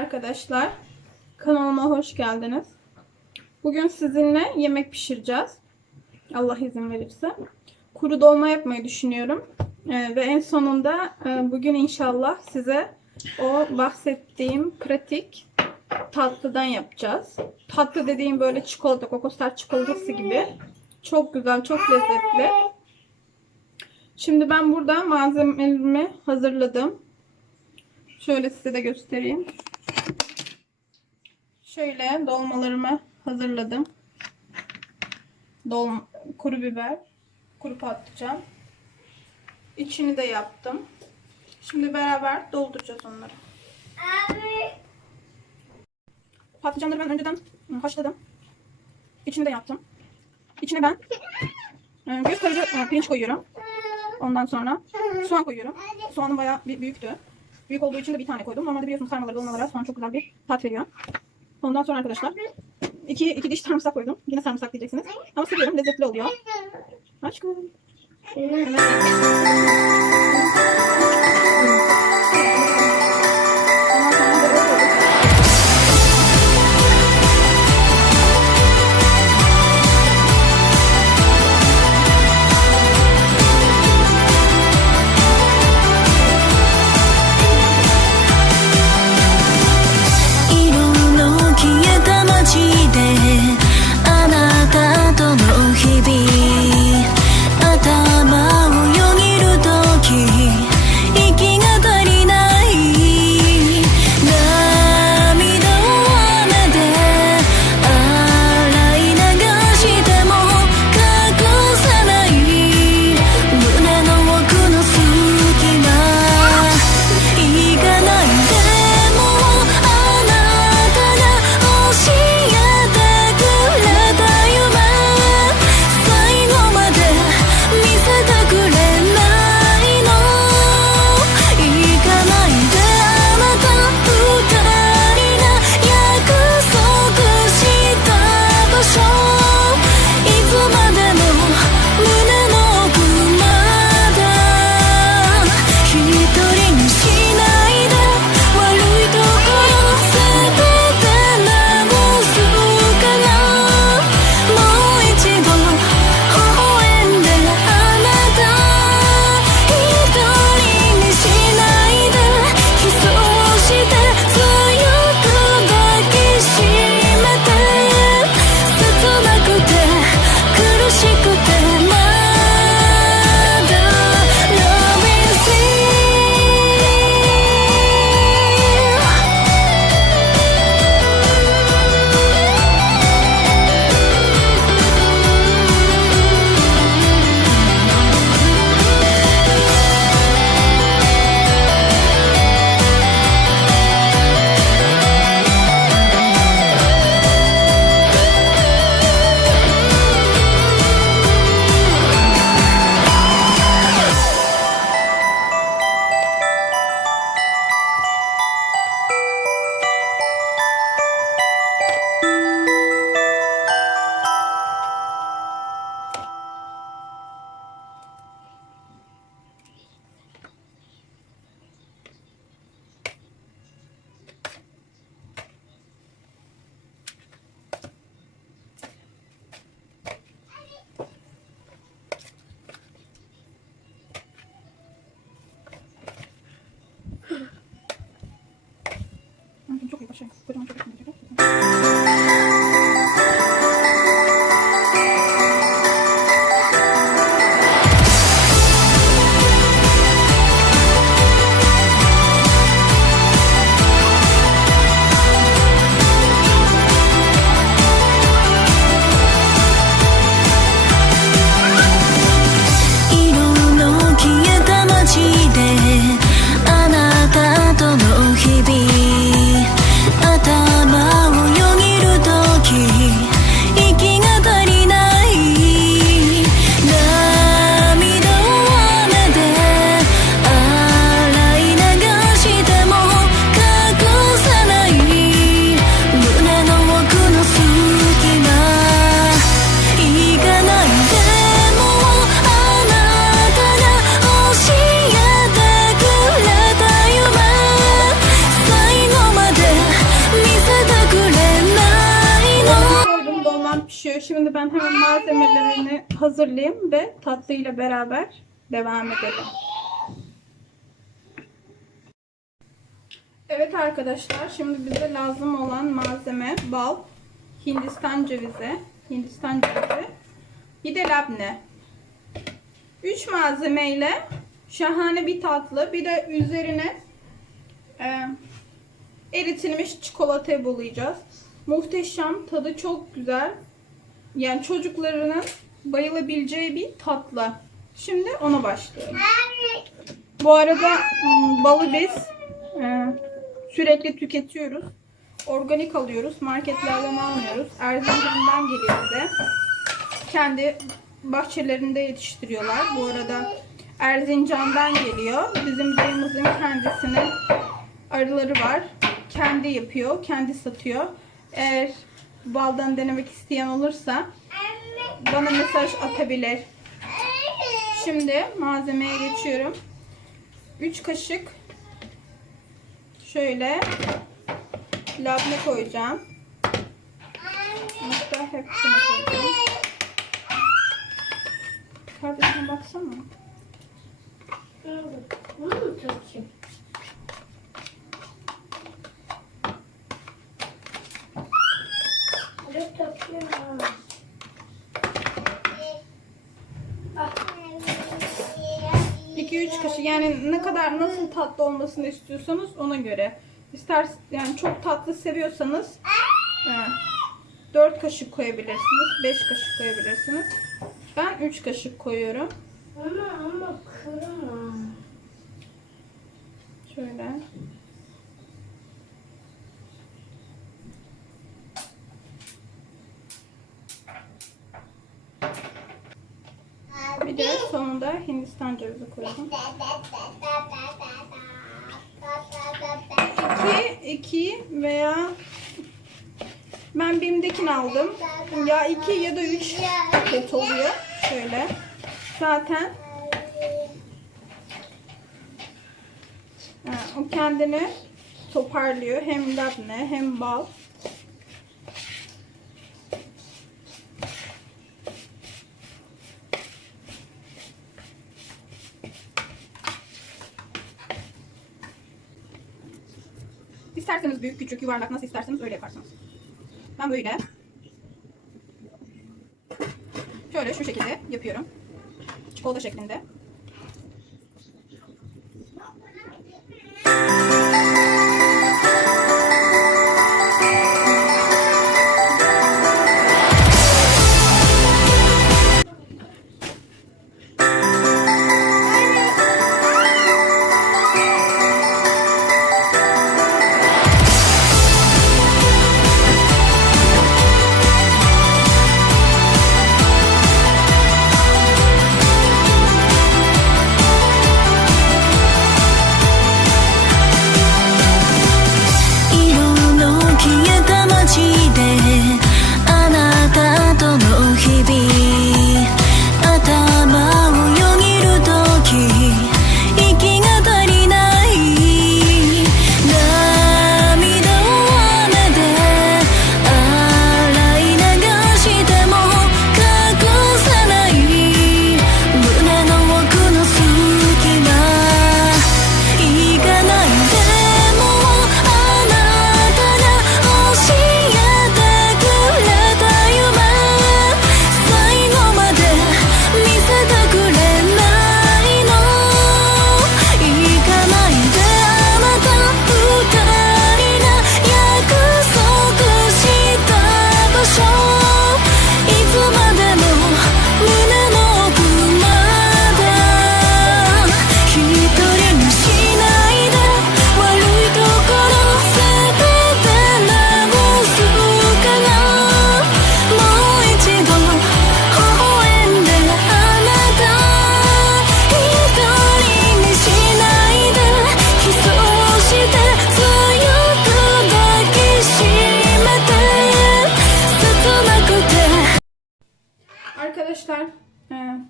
arkadaşlar. Kanalıma hoş geldiniz. Bugün sizinle yemek pişireceğiz. Allah izin verirse. Kuru dolma yapmayı düşünüyorum. Ee, ve en sonunda e, bugün inşallah size o bahsettiğim pratik tatlıdan yapacağız. Tatlı dediğim böyle çikolata, kokoslar çikolatası gibi. Çok güzel, çok lezzetli. Şimdi ben burada malzemelerimi hazırladım. Şöyle size de göstereyim. Şöyle dolmalarımı hazırladım. Dolma, kuru biber, kuru patlıcan. İçini de yaptım. Şimdi beraber dolduracağız onları. Patlıcanları ben önceden haşladım. İçini de yaptım. İçine ben e, göz kararı e, pirinç koyuyorum. Ondan sonra soğan koyuyorum. Soğanım bayağı büyüktü. Büyük olduğu için de bir tane koydum. Normalde biliyorsunuz sarmaları dolmalara soğan çok güzel bir tat veriyor. Ondan sonra arkadaşlar iki, iki diş sarımsak koydum. Yine sarımsak diyeceksiniz. Ama seviyorum lezzetli oluyor. Aşkım. Evet. por um pouquinho. Pişiyor. Şimdi ben hemen malzemelerini hazırlayayım ve tatlıyla beraber devam edelim. Evet arkadaşlar şimdi bize lazım olan malzeme bal, hindistan cevizi, hindistan cevizi, bir de labne. 3 malzemeyle şahane bir tatlı. Bir de üzerine e, eritilmiş çikolatayı bulayacağız. Muhteşem, tadı çok güzel. Yani çocuklarının bayılabileceği bir tatlı. Şimdi ona başlayalım. Bu arada m, balı biz e, sürekli tüketiyoruz. Organik alıyoruz. Marketlerden almıyoruz. Erzincan'dan geliyor bize. Kendi bahçelerinde yetiştiriyorlar. Bu arada Erzincan'dan geliyor. Bizim dayımızın kendisinin arıları var. Kendi yapıyor, kendi satıyor. Eğer baldan denemek isteyen olursa bana mesaj atabilir. Şimdi malzemeye geçiyorum. 3 kaşık şöyle labne koyacağım. Hatta hepsini koyacağım. Kardeşine baksana. Bunu mu takayım? Hadi takıyorum. Ah. 2-3 kaşık yani ne kadar nasıl tatlı olmasını istiyorsanız ona göre. İster yani çok tatlı seviyorsanız 4 kaşık koyabilirsiniz. 5 kaşık koyabilirsiniz. Ben 3 kaşık koyuyorum. Ama ama kırma. Şöyle. Bir de sonunda Hindistan cevizi koyalım. 2 2 veya ben BİM'dekini aldım. Ya 2 ya da 3 paket oluyor. Şöyle. Zaten o kendini toparlıyor. Hem labne hem bal. İsterseniz büyük, küçük, yuvarlak nasıl isterseniz öyle yaparsınız. Ben böyle şöyle şu şekilde yapıyorum. Çikolata şeklinde.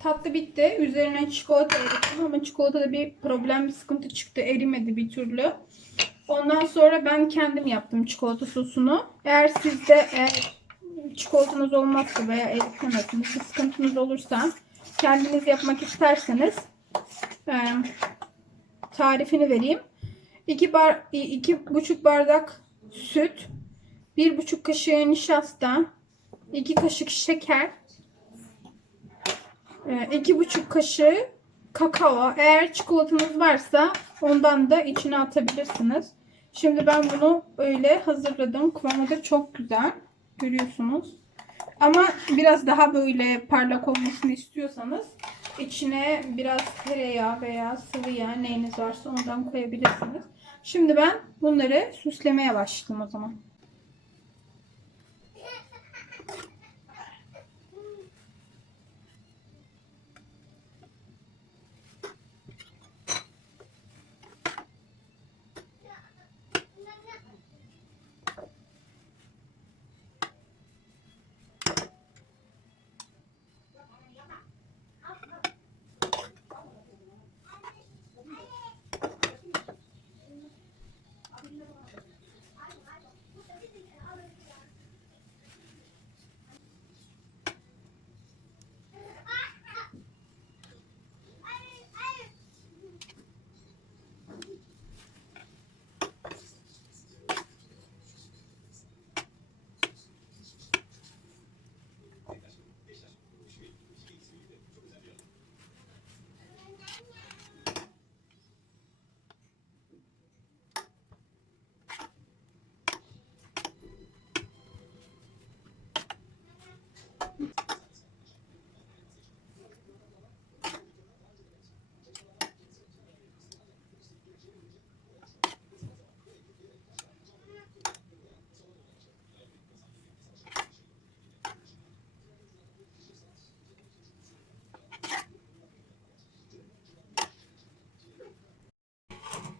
Tatlı bitti. Üzerine çikolata erittim ama çikolatada bir problem, bir sıkıntı çıktı. Erimedi bir türlü. Ondan sonra ben kendim yaptım çikolata sosunu. Eğer sizde e, çikolatanız olmazsa veya eritemezsiniz bir sıkıntınız olursa kendiniz yapmak isterseniz e, tarifini vereyim. 2 bar iki buçuk bardak süt, bir buçuk kaşığı nişasta, 2 kaşık şeker, iki buçuk kaşığı kakao. Eğer çikolatanız varsa ondan da içine atabilirsiniz. Şimdi ben bunu öyle hazırladım. Kıvamı da çok güzel. Görüyorsunuz. Ama biraz daha böyle parlak olmasını istiyorsanız içine biraz tereyağı veya sıvı yağ neyiniz varsa ondan koyabilirsiniz. Şimdi ben bunları süslemeye başladım o zaman.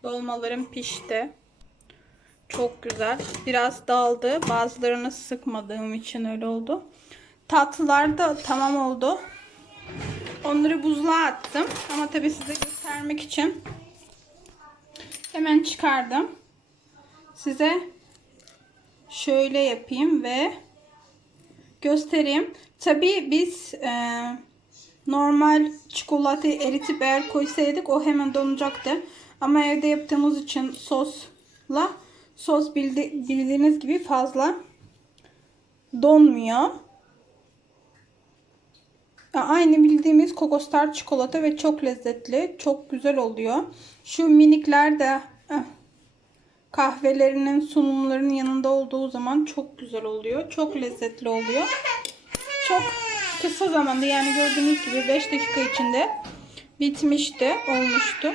Dolmalarım pişti. Çok güzel. Biraz dağıldı. Bazılarını sıkmadığım için öyle oldu. Tatlılar da tamam oldu. Onları buzluğa attım. Ama tabii size göstermek için hemen çıkardım. Size şöyle yapayım ve göstereyim. Tabii biz e, normal çikolatayı eritip eğer koysaydık o hemen donacaktı. Ama evde yaptığımız için sosla sos bildi, bildiğiniz gibi fazla donmuyor. Aynı bildiğimiz kokostar çikolata ve çok lezzetli. Çok güzel oluyor. Şu minikler de eh, kahvelerinin sunumlarının yanında olduğu zaman çok güzel oluyor. Çok lezzetli oluyor. Çok kısa zamanda yani gördüğünüz gibi 5 dakika içinde bitmişti, olmuştu.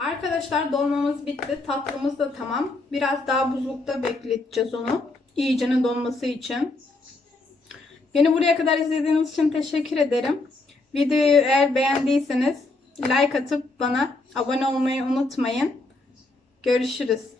Arkadaşlar dolmamız bitti. Tatlımız da tamam. Biraz daha buzlukta bekleteceğiz onu. İyicene donması için. Beni buraya kadar izlediğiniz için teşekkür ederim. Videoyu eğer beğendiyseniz like atıp bana abone olmayı unutmayın. Görüşürüz.